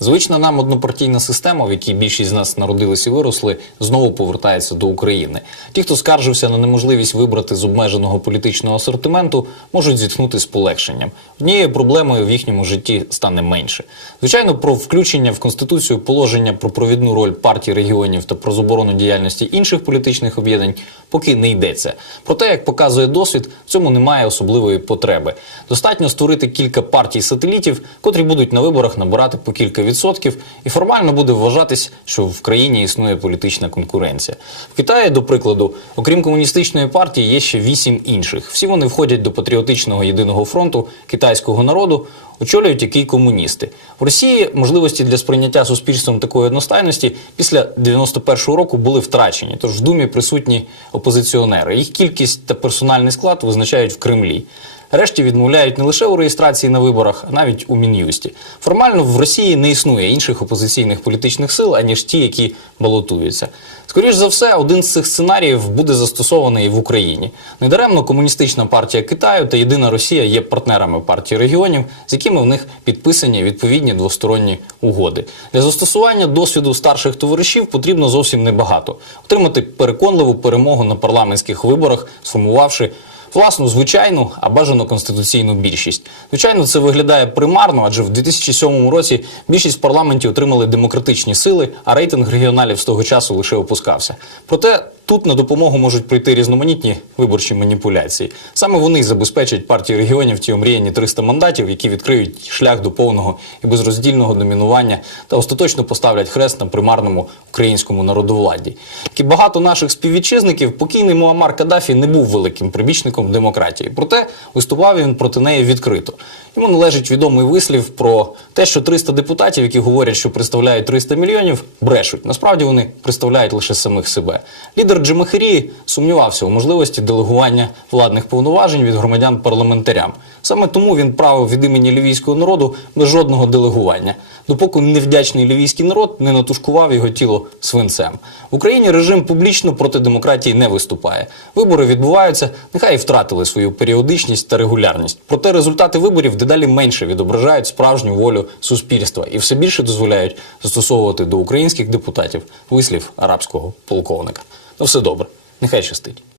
Звична нам однопартійна система, в якій більшість з нас народились і виросли, знову повертається до України. Ті, хто скаржився на неможливість вибрати з обмеженого політичного асортименту, можуть зітхнути з полегшенням. Однією проблемою в їхньому житті стане менше. Звичайно, про включення в конституцію положення про провідну роль партій регіонів та про заборону діяльності інших політичних об'єднань поки не йдеться. Проте, як показує досвід, в цьому немає особливої потреби. Достатньо створити кілька партій сателітів, котрі будуть на виборах набирати по кілька відсотків, і формально буде вважатись, що в країні існує політична конкуренція. В Китаї, до прикладу, окрім комуністичної партії, є ще вісім інших. Всі вони входять до патріотичного єдиного фронту китайського народу. Очолюють який комуністи в Росії можливості для сприйняття суспільством такої одностайності після 91-го року були втрачені. Тож в думі присутні опозиціонери. Їх кількість та персональний склад визначають в Кремлі. Решті відмовляють не лише у реєстрації на виборах, а навіть у мін'юсті. Формально в Росії не існує інших опозиційних політичних сил, аніж ті, які балотуються. Скоріш за все, один з цих сценаріїв буде застосований і в Україні. Недаремно комуністична партія Китаю та Єдина Росія є партнерами партії регіонів, з якими в них підписані відповідні двосторонні угоди. Для застосування досвіду старших товаришів потрібно зовсім небагато. Отримати переконливу перемогу на парламентських виборах, сформувавши власну звичайну, а бажано конституційну більшість. Звичайно, це виглядає примарно, адже в 2007 році більшість в парламенті отримали демократичні сили, а рейтинг регіоналів з того часу лише опускався. Проте тут на допомогу можуть прийти різноманітні виборчі маніпуляції. Саме вони забезпечать партії регіонів ті омріяні 300 мандатів, які відкриють шлях до повного і безроздільного домінування та остаточно поставлять хрест на примарному українському народовладді. І багато наших співвітчизників, покійний Муаммар Каддафі не був великим прибічником демократії. Проте виступав він проти неї відкрито. Йому належить відомий вислів про те, що 300 депутатів, які говорять, що представляють 300 мільйонів, брешуть. Насправді вони представляють лише самих себе. Лідер Джемахирії сумнівався у можливості делегування владних повноважень від громадян парламентарям. Саме тому він правив від імені лівійського народу без жодного делегування, допоки невдячний лівійський народ не натушкував його тіло свинцем. В Україні режим публічно проти демократії не виступає. Вибори відбуваються, нехай і втратили свою періодичність та регулярність. Проте результати виборів дедалі менше відображають справжню волю суспільства і все більше дозволяють застосовувати до українських депутатів вислів арабського полковника. Ну все добре, нехай щастить.